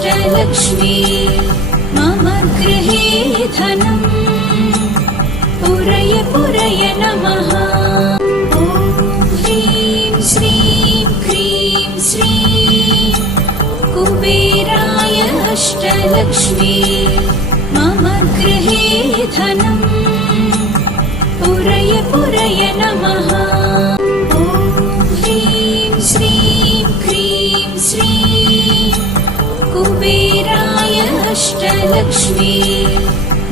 अष्टलक्ष्मी मम गृहे धनम् पुरय पुरय नमः। ॐ ह्रीं श्रीं क्रीं श्रीं कुबेराय अष्टलक्ष्मी मम गृहे धनम् पुरय पुरय नमः। ॐ ह्रीं श्रीं क्रीं श्रीं कुबेराय अष्टलक्ष्मी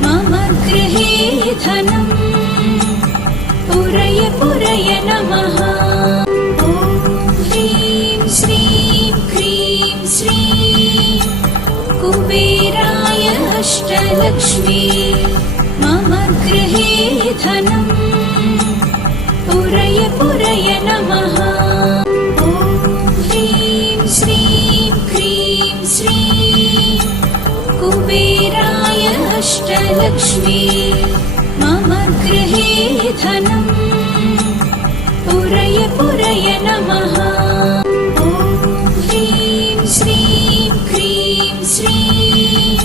मम गृहे धनम् पुरय पुरय नमः। ॐ ह्रीं श्रीं क्रीं श्रीं कुबेराय अष्टलक्ष्मी मम गृहे धनम् पुरय पुरय नमः। ॐ ह्रीं श्रीं क्रीं श्रीं कुबेराय अष्टलक्ष्मी मम गृहे धनम् पुरय पुरय नमः। ॐ ह्रीं श्रीं क्रीं श्रीं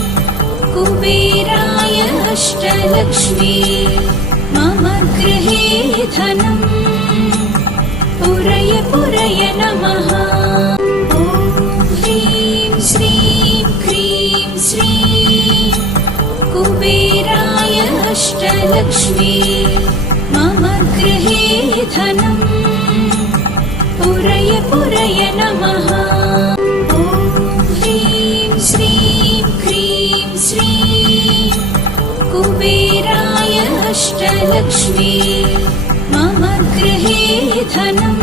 कुबेराय अष्टलक्ष्मी मम गृहे धनम् पुरय पुरय नमः। ॐ ह्रीं श्रीं क्रीं श्रीं कुबेराय अष्टलक्ष्मी मम गृहे धनम् पुरय पुरय नमः। ॐ ह्रीं श्रीं क्रीं श्रीं कुबेराय अष्टलक्ष्मी मम गृहे धनम्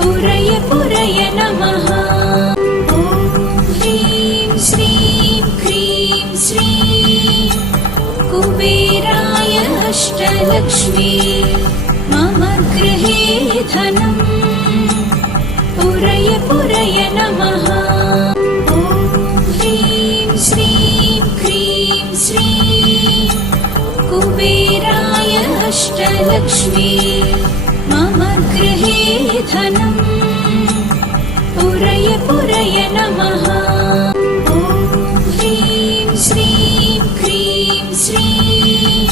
पुरय पुरय नमः। ॐ ह्रीं श्रीं क्रीं श्रीं कुबेराय अष्टलक्ष्मी मम गृहे धनम् पुरय पुरय नमः। ॐ ह्रीं श्रीं क्रीं श्रीं कुबेराय अष्टलक्ष्मी मम गृहे धनम् पुरय पुरय नमः। ॐ ह्रीं श्रीं क्रीं श्रीं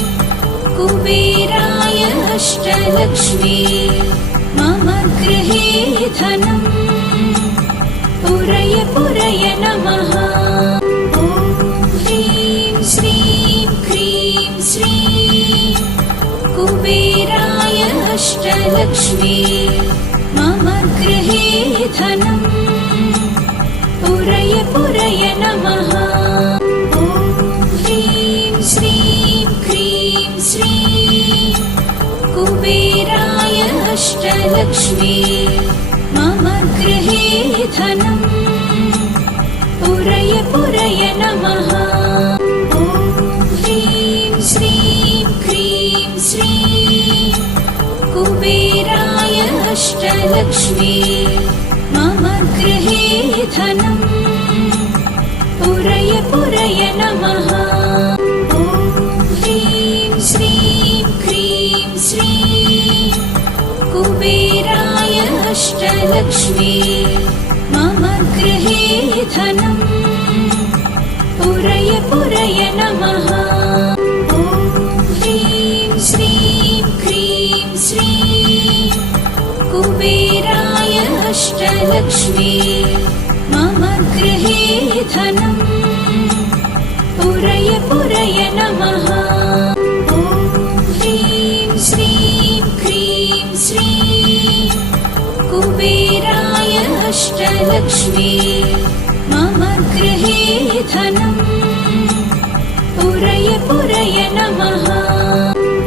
कुबेराय अष्टलक्ष्मी मम गृहे धनम् पुरय पुरय नमः। ॐ ह्रीं श्रीं क्रीं श्रीं कुबेराय अष्टलक्ष्मी मम गृहे धनम् पुरय पुरय नमः। ॐ ह्रीं श्रीं क्रीं श्रीं कुबेराय अष्टलक्ष्मी मम गृहे धनम् पुरय पुरय नमः। ॐ ह्रीं श्रीं क्रीं श्रीं कुबेराय अष्टलक्ष्मी मम गृहे धनम् पुरय पुरय नमः। ॐ ह्रीं श्रीं क्रीं श्रीं कुबेराय अष्टलक्ष्मी मम गृहे धनम् पुरय पुरय नमः। ॐ ह्रीं श्रीं क्रीं श्रीं कुबेराय अष्टलक्ष्मी मम गृहे धनम् पुरय पुरय नमः। ॐ ह्रीं श्रीं क्रीं श्रीं कुबेराय अष्टलक्ष्मी मम गृहे धनम् पुरय पुरय नमः।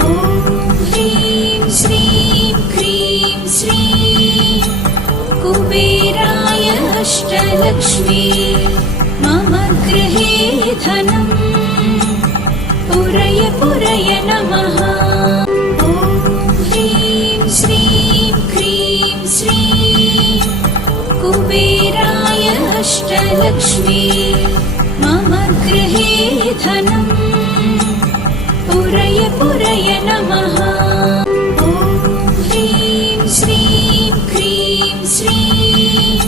ॐ ह्रीं श्रीं क्रीं श्रीं कुबेराय अष्टलक्ष्मी मम गृहे धनम् पुरय पुरय नमः। ॐ ह्रीं श्रीं क्रीं श्रीं कुबेराय अष्टलक्ष्मी मम गृहे धनम् पुरय पुरय नमः। ॐ ह्रीं श्रीं क्रीं श्रीं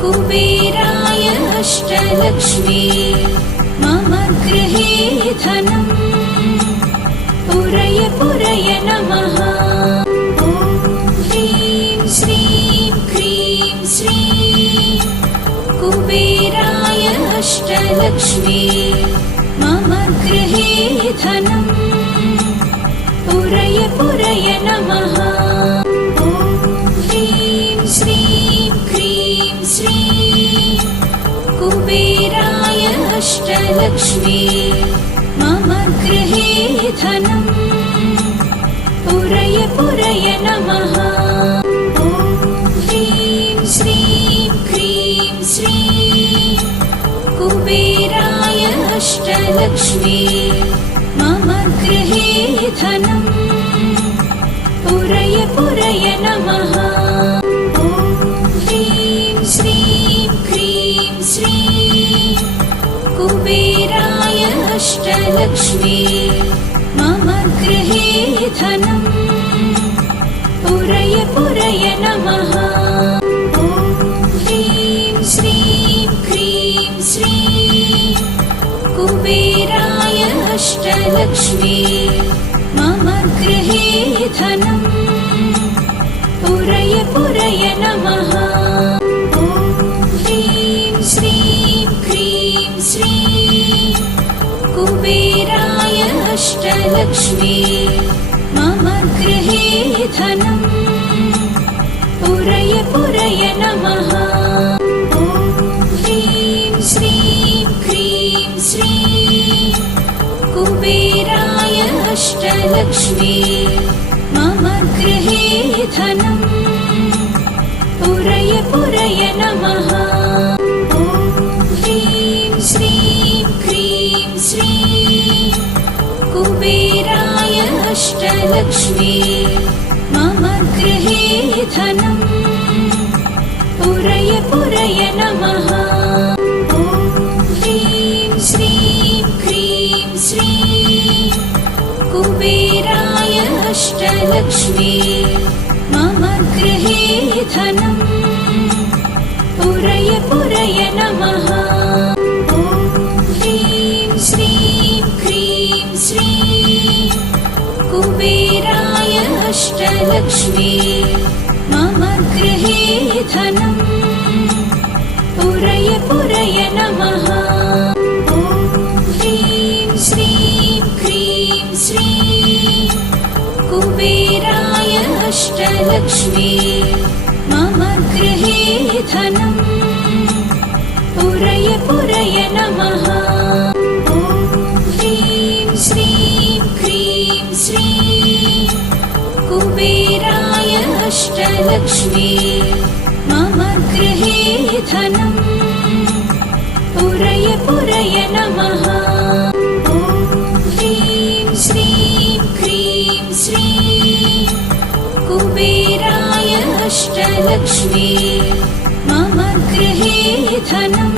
कुबेराय अष्टलक्ष्मी मम गृहे धनम् पुरय पुरय नमः। ॐ ह्रीं श्रीं क्रीं श्रीं कुबेराय अष्टलक्ष्मी मम गृहे धनम् पुरय पुरय नमः। ॐ ह्रीं श्रीं क्रीं श्रीं कुबेराय अष्टलक्ष्मी मम गृहे धनम् पुरय पुरय नमः। ॐ ह्रीं श्रीं क्रीं श्रीं कुबेराय अष्टलक्ष्मी मम गृहे धनम् पुरय पुरय नमः। ॐ ह्रीं श्रीं क्रीं श्रीं कुबेराय अष्टलक्ष्मी मम गृहे धनम् पुरय पुरय नमः। ॐ ह्रीं श्रीं क्रीं श्रीं कुबेराय अष्टलक्ष्मी मम गृहे धनम् पुरय पुरय नमः। ॐ ह्रीं श्रीं क्रीं श्रीं कुबेराय अष्टलक्ष्मी मम गृहे धनम् पुरय पुरय नमः। ॐ ह्रीं श्रीं क्रीं श्रीं कुबेराय अष्टलक्ष्मी मम गृहे धनम् पुरय पुरय नमः। ॐ ह्रीं श्रीं क्रीं श्रीं कुबेराय अष्टलक्ष्मी मम गृहे धनम् पुरय पुरय नमः। ॐ ह्रीं श्रीं क्रीं श्रीं कुबेराय अष्टलक्ष्मी मम गृहे धनम् पुरय पुरय नमः। ॐ ह्रीं श्रीं क्रीं श्रीं कुबेराय अष्टलक्ष्मी मम गृहे धनम् पुरय पुरय नमः। ॐ ह्रीं श्रीं क्रीं श्रीं कुबेराय अष्टलक्ष्मी मम गृहे धनम् पुरय पुरय नमः। ॐ ह्रीं श्रीं क्रीं श्रीं कुबेराय अष्टलक्ष्मी मम गृहे धनम् पुरय पुरय नमः। ॐ ह्रीं श्रीं क्रीं श्रीं कुबेराय अष्टलक्ष्मी मम गृहे धनम्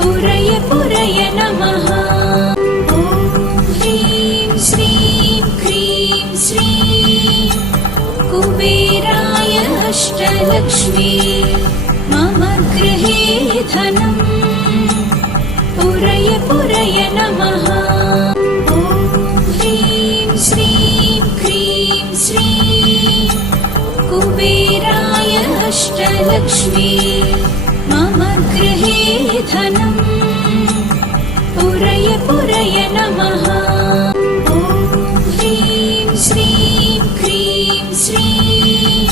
पुरय पुरय नमः। ॐ ह्रीं श्रीं क्रीं श्रीं कुबेराय अष्टलक्ष्मी मम गृहे धनम् पुरय पुरय नमः। ॐ ह्रीं श्रीं क्रीं श्रीं कुबेराय अष्टलक्ष्मी मम गृहे धनम् पुरय पुरय नमः। ॐ ह्रीं श्रीं क्रीं श्रीं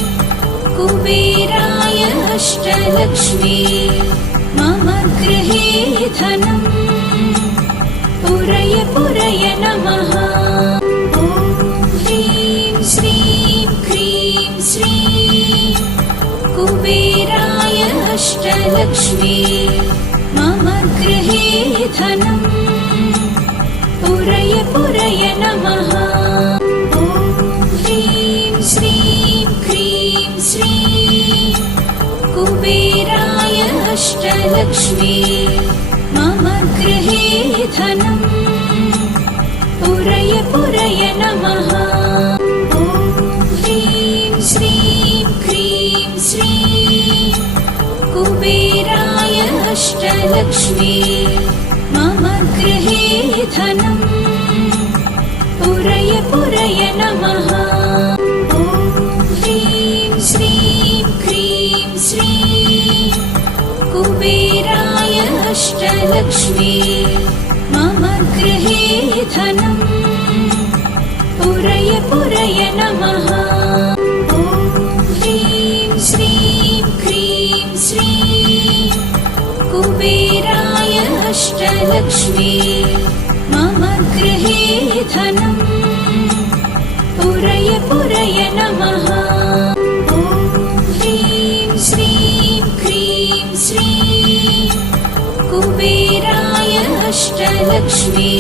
कुबेराय अष्टलक्ष्मी मम गृहे धनम् पुरय पुरय नमः। ॐ ह्रीं श्रीं क्रीं श्रीं कुबेराय अष्टलक्ष्मी मम गृहे धनम् पुरय पुरय नमः। ॐ ह्रीं श्रीं क्रीं श्रीं कुबेराय अष्टलक्ष्मी मम गृहे धनम् पुरय पुरय नमः। ॐ ह्रीं श्रीं क्रीं श्रीं कुबेराय अष्टलक्ष्मी नमः। ॐ ह्रीं श्रीं क्रीं श्रीं कुबेराय अष्टलक्ष्मी मम गृहे धनम् पुरय पुरय नमः। ॐ ह्रीं श्रीं क्रीं श्रीं कुबेराय अष्टलक्ष्मी मम गृहे धनम् पुरय पुरय नमः। ॐ ह्रीं श्रीं क्रीं श्रीं कुबेराय अष्टलक्ष्मी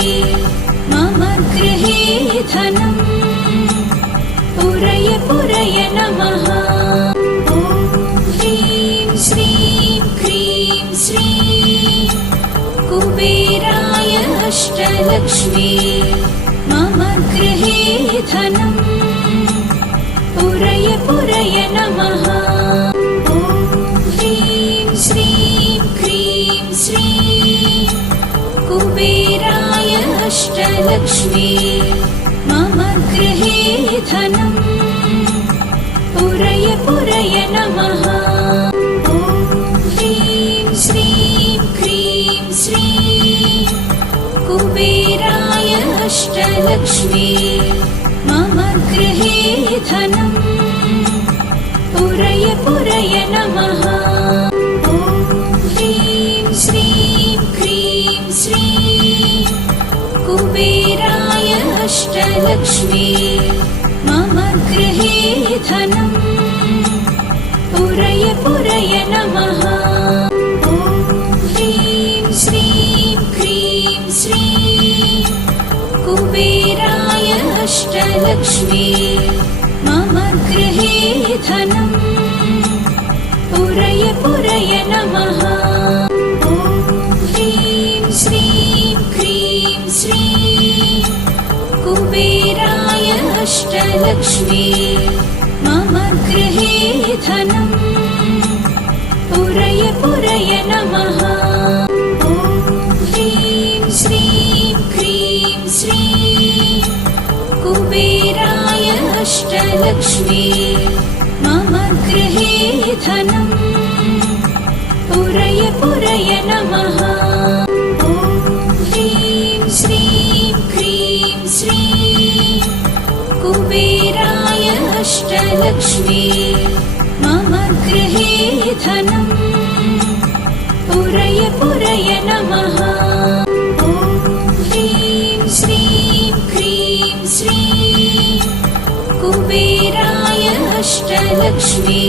मम गृहे धनम् पुरय पुरय नमः। ॐ ह्रीं श्रीं क्रीं श्रीं कुबेराय अष्टलक्ष्मी मम गृहे धनम् पुरय पुरय नमः। ॐ ह्रीं श्रीं क्रीं श्रीं कुबेराय अष्टलक्ष्मी मम गृहे धनम् पुरय पुरय नमः। ॐ ह्रीं श्रीं क्रीं श्रीं कुबेराय अष्टलक्ष्मी मम गृहे धनम् पुरय पुरय नमः। ॐ ह्रीं श्रीं क्रीं श्रीं कुबेराय अष्टलक्ष्मी मम गृहे धनम् पुरय पुरय नमः। ॐ ह्रीं श्रीं क्रीं श्रीं कुबेराय अष्टलक्ष्मी मम गृहे धनम् पुरय पुरय नमः। ॐ ह्रीं श्रीं क्रीं श्रीं कुबेराय अष्टलक्ष्मी मम गृहे धनम् पुरय पुरय नमः। ॐ ह्रीं श्रीं क्रीं श्रीं कुबेराय अष्टलक्ष्मी मम गृहे धनम् पुरय पुरय नमः। ॐ ह्रीं श्रीं क्रीं श्रीं कुबेराय अष्टलक्ष्मी मम गृहे धनम् पुरय पुरय नमः। ॐ ह्रीं श्रीं क्रीं श्रीं कुबेराय अष्टलक्ष्मी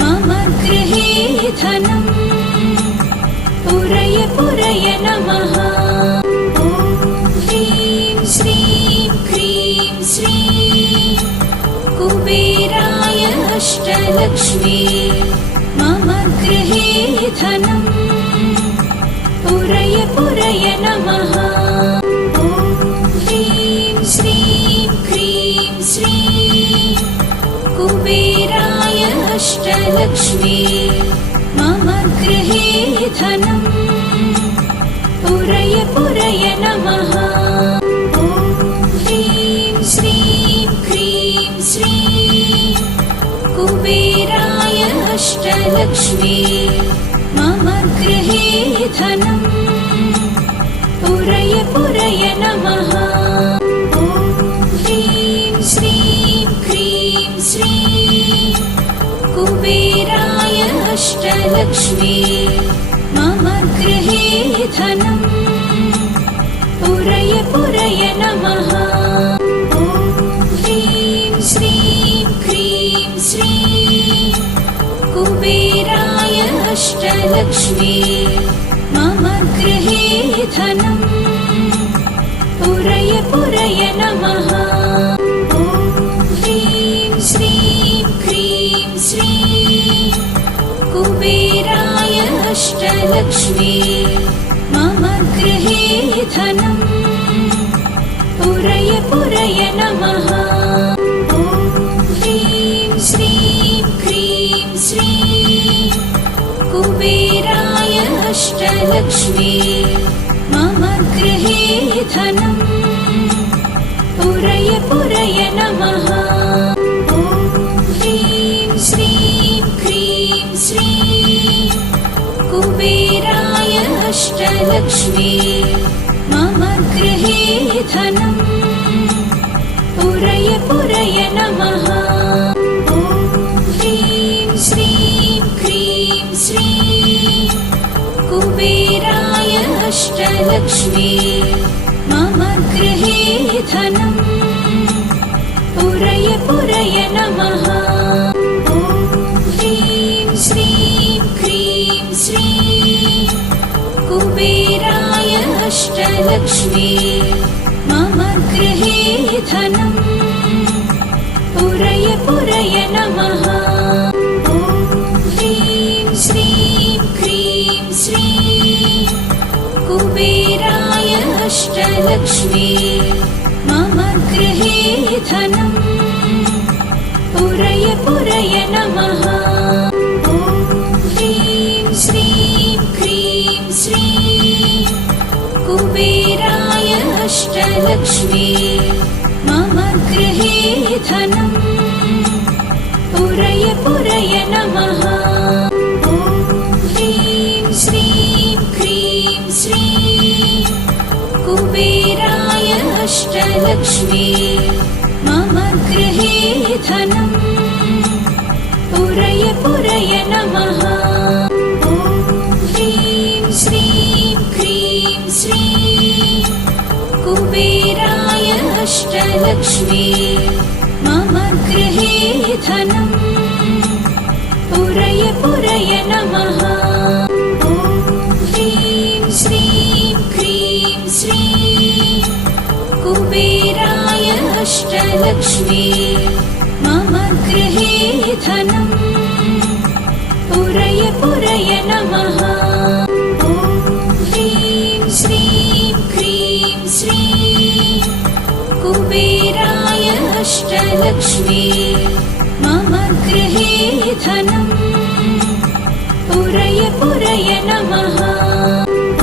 मम गृहे धनम् पुरय पुरय नमः। ॐ ह्रीं श्रीं क्रीं श्रीं कुबेराय अष्टलक्ष्मी मम गृहे धनम् पुरय पुरय नमः। ॐ ह्रीं श्रीं क्रीं श्रीं कुबेराय अष्टलक्ष्मी मम गृहे धनम् पुरय पुरय नमः। ॐ ह्रीं श्रीं क्रीं श्रीं कुबेराय अष्टलक्ष्मी मम गृहे धनम् पुरय पुरय नमः। ॐ ह्रीं श्रीं क्रीं श्रीं कुबेराय अष्टलक्ष्मी मम गृहे धनम् पुरय पुरय नमः। ॐ ह्रीं श्रीं क्रीं श्रीं कुबेराय अष्टलक्ष्मी मम गृहे धनम् पुरय पुरय नमः। ॐ ह्रीं श्रीं क्रीं श्रीं कुबेराय अष्टलक्ष्मी मम गृहे धनम् पुरय नमः। ॐ ह्रीं श्रीं क्रीं श्रीं कुबेराय अष्टलक्ष्मी मम गृहे धनम् पुरय पुरय नमः। ॐ ह्रीं श्रीं क्रीं श्रीं कुबेराय अष्टलक्ष्मी मम गृहे धनम् पुरय पुरय नमः। ॐ ह्रीं श्रीं क्रीं श्रीं कुबेराय अष्टलक्ष्मी मम गृहे धनम् पुरय पुरय नमः। ॐ ह्रीं श्रीं क्रीं श्रीं कुबेराय अष्टलक्ष्मी मम गृहे धनम् पुरय पुरय नमः। ॐ ह्रीं श्रीं क्रीं श्रीं कुबेराय अष्टलक्ष्मी मम गृहे धनम् पुरय पुरय नमः। ॐ ह्रीं श्रीं क्रीं श्रीं कुबेराय अष्टलक्ष्मी मम गृहे धनम् पुरय पुरय नमः। ॐ ह्रीं श्रीं क्रीं श्रीं कुबेराय अष्टलक्ष्मी मम गृहे धनम् पुरय पुरय नमः। ॐ ह्रीं श्रीं क्रीं श्रीं कुबेराय अष्टलक्ष्मी मम गृहे धनम् पुरय पुरय नमः। ॐ ह्रीं श्रीं क्रीं श्रीं कुबेराय अष्टलक्ष्मी मम गृहे धनम् पुरय पुरय नमः।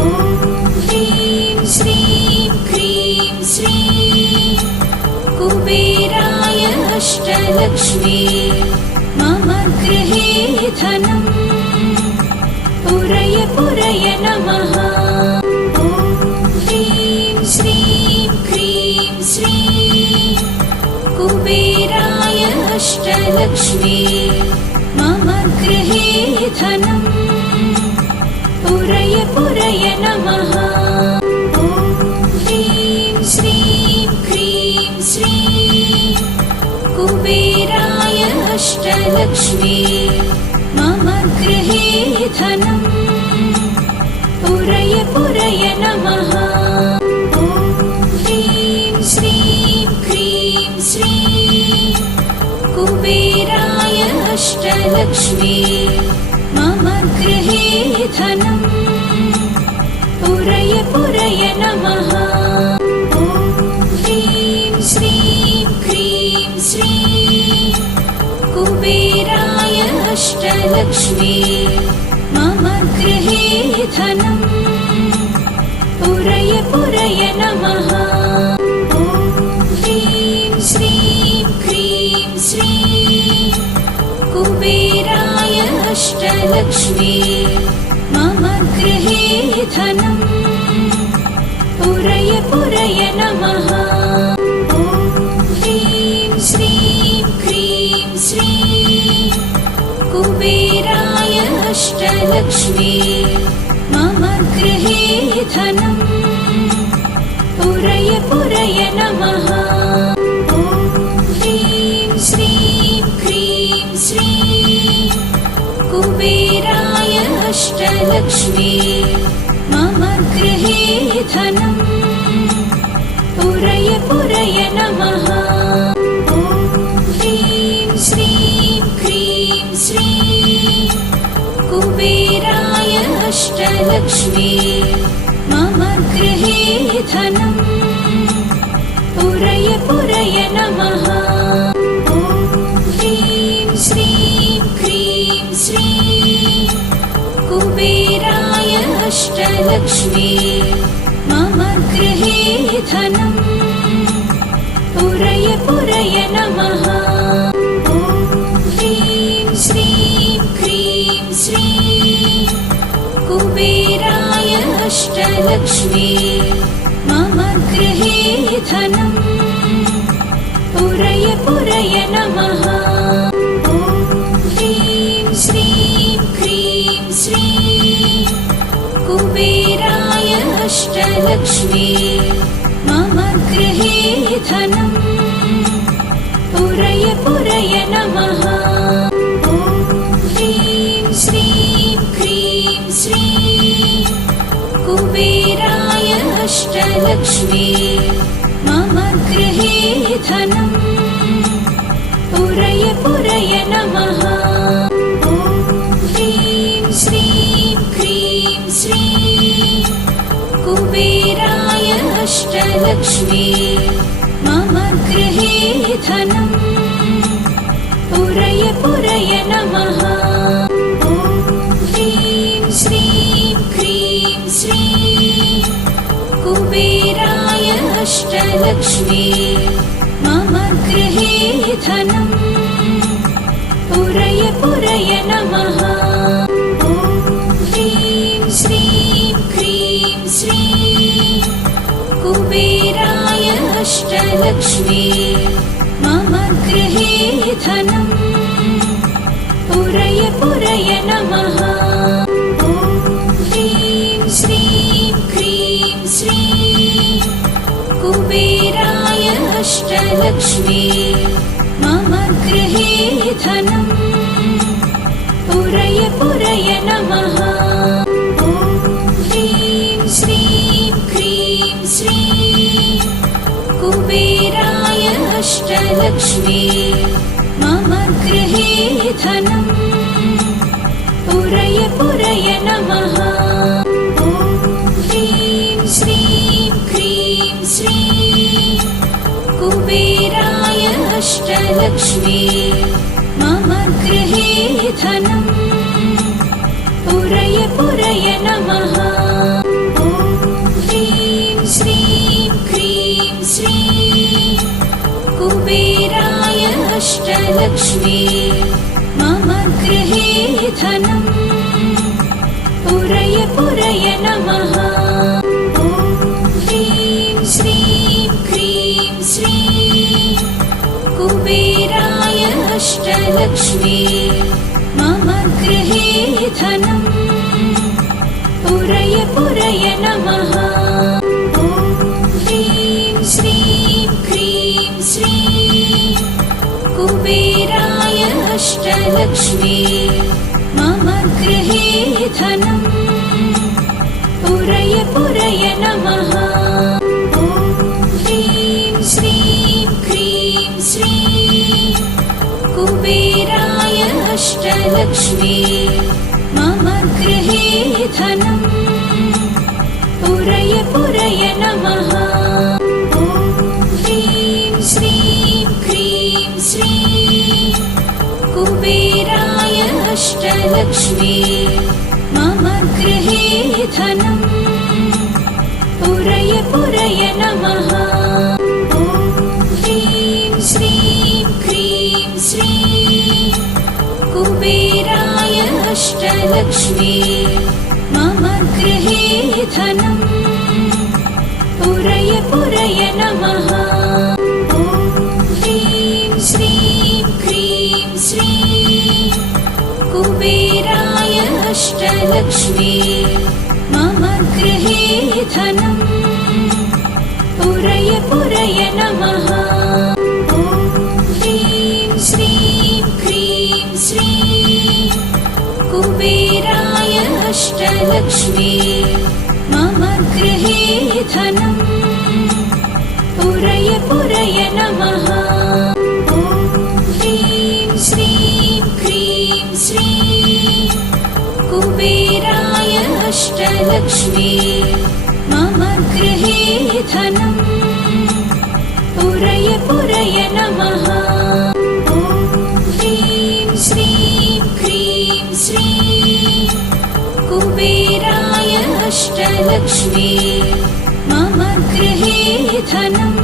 ॐ ह्रीं श्रीं क्रीं श्रीं कुबेराय अष्टलक्ष्मी मम गृहे धनम् पुरय पुरय नमः। ॐ ह्रीं श्रीं क्रीं श्रीं कुबेराय अष्टलक्ष्मी मम गृहे धनम् पुरय पुरय नमः। ॐ ह्रीं श्रीं क्रीं श्रीं कुबेराय अष्टलक्ष्मी मम गृहे धनम् पुरय पुरय नमः। ॐ ह्रीं श्रीं क्रीं श्रीं कुबेराय अष्टलक्ष्मी मम गृहे धनम् पुरय पुरय नमः। ॐ ह्रीं श्रीं क्रीं श्रीं कुबेराय अष्टलक्ष्मी मम गृहे धनम् पुरय पुरय नमः। ॐ ह्रीं श्रीं क्रीं श्रीं कुबेराय अष्टलक्ष्मी मम गृहे धनम् पुरय पुरय नमः। ॐ ह्रीं श्रीं क्रीं श्रीं कुबेराय अष्टलक्ष्मी मम गृहे धनम् पुरय पुरय नमः। ॐ ह्रीं श्रीं क्रीं श्रीं कुबेराय अष्टलक्ष्मी मम गृहे धनम् पुरय पुरय नमः। ॐ ह्रीं श्रीं क्रीं श्रीं कुबेराय अष्टलक्ष्मी मम गृहे धनम् पुरय पुरय नमः। ॐ ह्रीं श्रीं क्रीं श्रीं कुबेराय अष्टलक्ष्मी मम गृहे धनम् पुरय पुरय नमः। पुरय पुरय नमः। ॐ ह्रीं श्रीं क्रीं श्रीं कुबेराय अष्टलक्ष्मी मम गृहे धनम् पुरय पुरय नमः। ॐ ह्रीं श्रीं क्रीं श्रीं कुबेराय अष्टलक्ष्मी मम गृहे धनम् पुरय पुरय नमः। ॐ ह्रीं श्रीं क्रीं श्रीं कुबेराय अष्टलक्ष्मी मम गृहे धनम् पुरय पुरय नमः। ॐ ह्रीं श्रीं क्रीं श्रीं कुबेराय अष्टलक्ष्मी मम गृहे धनम् पुरय पुरय नमः। ॐ ह्रीं श्रीं क्रीं श्रीं कुबेराय अष्टलक्ष्मी मम गृहे धनम् पुरय पुरय नमः। ॐ ह्रीं श्रीं क्रीं श्रीं कुबेराय अष्टलक्ष्मी मम गृहे धनम् पुरय पुरय नमः। ॐ ह्रीं श्रीं क्रीं श्रीं कुबेराय अष्टलक्ष्मी मम गृहे धनम् पुरय पुरय नमः। ॐ ह्रीं श्रीं क्रीं श्रीं कुबेराय अष्टलक्ष्मी मम गृहे धनम् पुरय पुरय नमः। ॐ ह्रीं श्रीं क्रीं श्रीं कुबेराय अष्टलक्ष्मी मम गृहे धनम् पुरय पुरय नमः। ॐ ह्रीं श्रीं क्रीं श्रीं कुबेराय अष्टलक्ष्मी मम गृहे धनम् पुरय पुरय नमः। ॐ ह्रीं श्रीं क्रीं श्रीं कुबेराय अष्टलक्ष्मी मम गृहे धनम् पुरय पुरय नमः। ॐ ह्रीं श्रीं क्रीं श्रीं कुबेराय अष्टलक्ष्मी मम गृहे धनम् पुरय पुरय नमः। ॐ ह्रीं श्रीं क्रीं श्रीं कुबेराय अष्टलक्ष्मी मम गृहे धनम् पुरय पुरय नमः। ॐ ह्रीं श्रीं क्रीं श्रीं कुबेराय अष्टलक्ष्मी मम गृहे धनम् पुरय पुरय नमः। ॐ ह्रीं श्रीं क्रीं श्रीं कुबेराय अष्टलक्ष्मी मम गृहे धनम् पुरय पुरय नमः। ॐ ह्रीं श्रीं क्रीं श्रीं कुबेराय अष्टलक्ष्मी मम गृहे धनम् पुरय पुरय नमः। ॐ ह्रीं श्रीं क्रीं श्रीं कुबेराय अष्टलक्ष्मी मम गृहे धनम् पुरय पुरय नमः। ॐ ह्रीं श्रीं क्रीं श्रीं कुबेराय अष्टलक्ष्मी मम गृहे धनम्